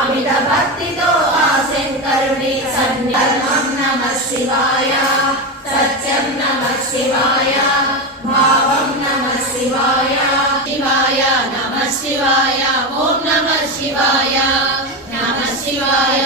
అమిత భక్తితో ఆ శంకరుని సన్నిధం నమః శివాయ సత్యం నమః శివాయ భావం నమః శివాయ శివాయ నమః శివాయ ఓం నమః శివాయ నమః శివాయ